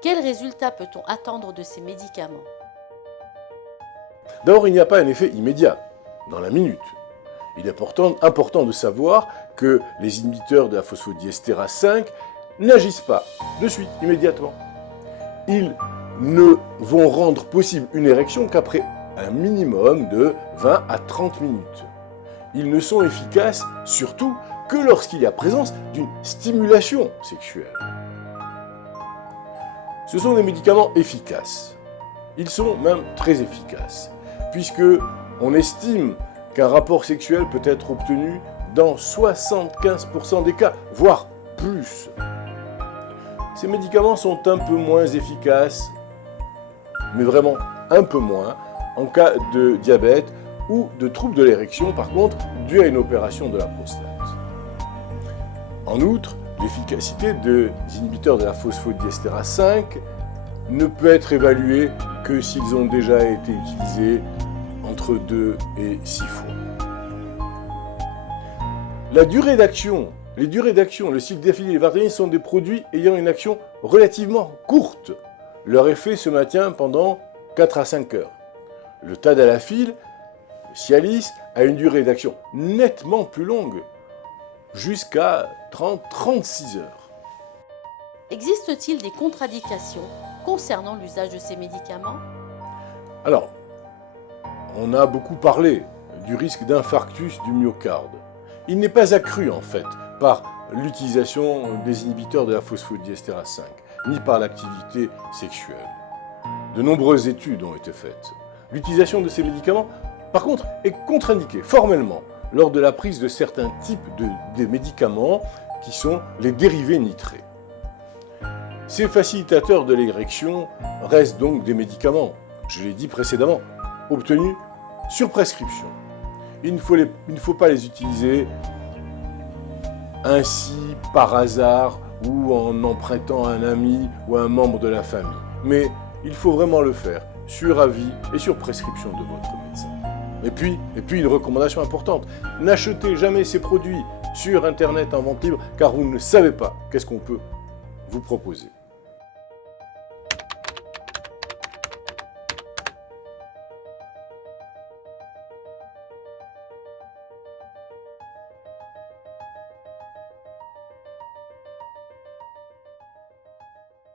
Quels résultats peut-on attendre de ces médicaments? D'abord, il n'y a pas un effet immédiat, dans la minute. Il est important de savoir que les inhibiteurs de la phosphodiestérase 5 n'agissent pas de suite, immédiatement. Ils ne vont rendre possible une érection qu'après un minimum de 20 à 30 minutes. Ils ne sont efficaces, surtout, que lorsqu'il y a présence d'une stimulation sexuelle. Ce sont des médicaments efficaces. Ils sont même très efficaces, puisque on estime qu'un rapport sexuel peut être obtenu dans 75% des cas, voire plus. Ces médicaments sont un peu moins efficaces, mais vraiment un peu moins, en cas de diabète ou de troubles de l'érection, par contre, dû à une opération de la prostate. En outre, l'efficacité des inhibiteurs de la phosphodiestérase 5 ne peut être évaluée que s'ils ont déjà été utilisés entre 2 et 6 fois. Les durées d'action, le sildenafil et les vartéine sont des produits ayant une action relativement courte. Leur effet se maintient pendant 4 à 5 heures. Le tadalafil, le Cialis, a une durée d'action nettement plus longue, jusqu'à 30-36 heures. Existe-t-il des contre-indications concernant l'usage de ces médicaments? Alors, on a beaucoup parlé du risque d'infarctus du myocarde. Il n'est pas accru en fait par l'utilisation des inhibiteurs de la phosphodiestérase 5, ni par l'activité sexuelle. De nombreuses études ont été faites. L'utilisation de ces médicaments, par contre, est contre-indiquée formellement lors de la prise de certains types de médicaments qui sont les dérivés nitrés. Ces facilitateurs de l'érection restent donc des médicaments, je l'ai dit précédemment, obtenus sur prescription. Il ne faut pas les utiliser ainsi par hasard ou en empruntant à un ami ou à un membre de la famille. Mais il faut vraiment le faire sur avis et sur prescription de votre médecin. Et puis une recommandation importante, n'achetez jamais ces produits sur Internet en vente libre car vous ne savez pas qu'est-ce qu'on peut vous proposer.